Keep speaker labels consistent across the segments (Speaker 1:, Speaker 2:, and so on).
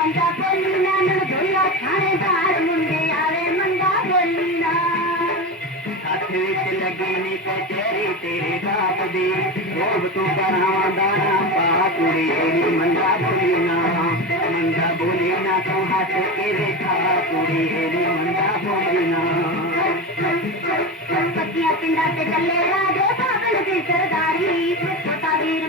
Speaker 1: ਮੰਦਾ ਬੋਲੀ ਨਾ ਨਣ ਢੋਲਾ ਥਾਣੇਦਾਰ ਮੁੰਡੇ ਆਵੇ ਮੰਦਾ ਬੋਲੀ ਨਾ
Speaker 2: ਹੱਥ ਵਿੱਚ ਲੱਗੀ ਨੀ ਕਚਹਿਰੀ ਤੇਰੇ ਬਾਪ ਦੀ ਰੋਬ ਤੂੰ ਕਰਾਂ ਦਾਣਾ ਪਾ ਕੁੜੀ ਨੀ ਮੰਦਾ ਬੋਲੀ ਨਾ ਮੰਦਾ ਬੋਲੀ ਨਾ ਤੂੰ ਹੱਥ ਕੇ ਵੇਖਾ ਕੁੜੀ ਨੀ ਮੰਦਾ ਬੋਲੀ ਨਾ
Speaker 1: ਪੱਤੀਆਂ ਪਿੰਡਾਂ ਤੇ ਚੱਲੇ ਰਾਜੇ ਬਾਬਲ ਦੀ ਸਰਦਾਰੀ ਛੋਟਾ ਵੀਰ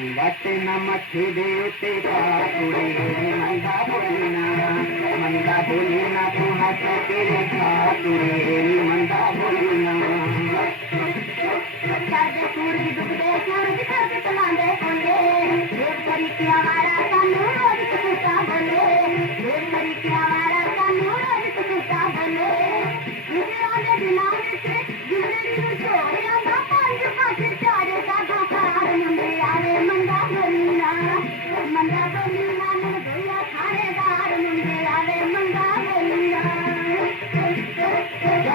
Speaker 2: ಇವತ್ತೆ ನಮ್ಮಕ್ಕೆ ದೇಯುತ್ತೆ ಕಾಕುಡಿ ಮಂದ ಬುಲಿನ ಮಂದ ಬುಲಿನ ಕುಹತ ಕೇಳಿ ಕಾಕುಡಿ ಮಂದ ಬುಲಿನ ಸೂರ್ಯ
Speaker 1: ದುಃಖ ಸೂರ್ಯ ಸೂರ್ಯ ತಲಾಂದೆ ಕೊಂಡೆ ಏ ಪರಿಕ್ರಿಯಾ ಮಾರಾ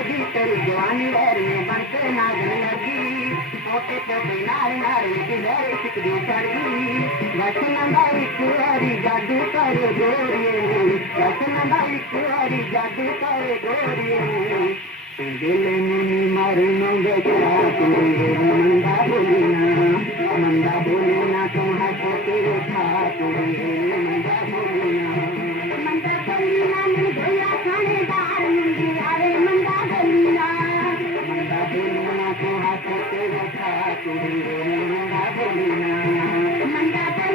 Speaker 2: ਅਰਜੀ ਤੇਰੀ ਜਵਾਨੀ ਡੇਰੀ ਬਣ ਕੇ ਨਾਗਣੀ ਅਰਜੀ ਪੋਤੇ ਪੋਤੇ ਨਾਲ ਨਾਲ ਕਿਲੇ ਸਿੱਖਦੀ ਸਰਗੀ ਵਚਨ ਦਾ ਇੱਕ ਵਾਰੀ ਜਾਦੂ ਕਰ ਗੋਰੀਏ। ਵਚਨ ਦਾ ਇੱਕ ਵਾਰੀ ਜਾਦੂ ਕਰ ਗੋਰੀਏ। ਦਿਲ ਨੂੰ ਮਰਨ ਵੇਖਾ ਤੂੰ ਮੰਦਾ ਬੋਲੀ ਨਾ। ਮੰਦਾ ਬੋਲੀ ਨਾ, ਤੂੰ ਹੱਥ ਤੇ ਉਠਾ ਤੂੰ
Speaker 1: మండపం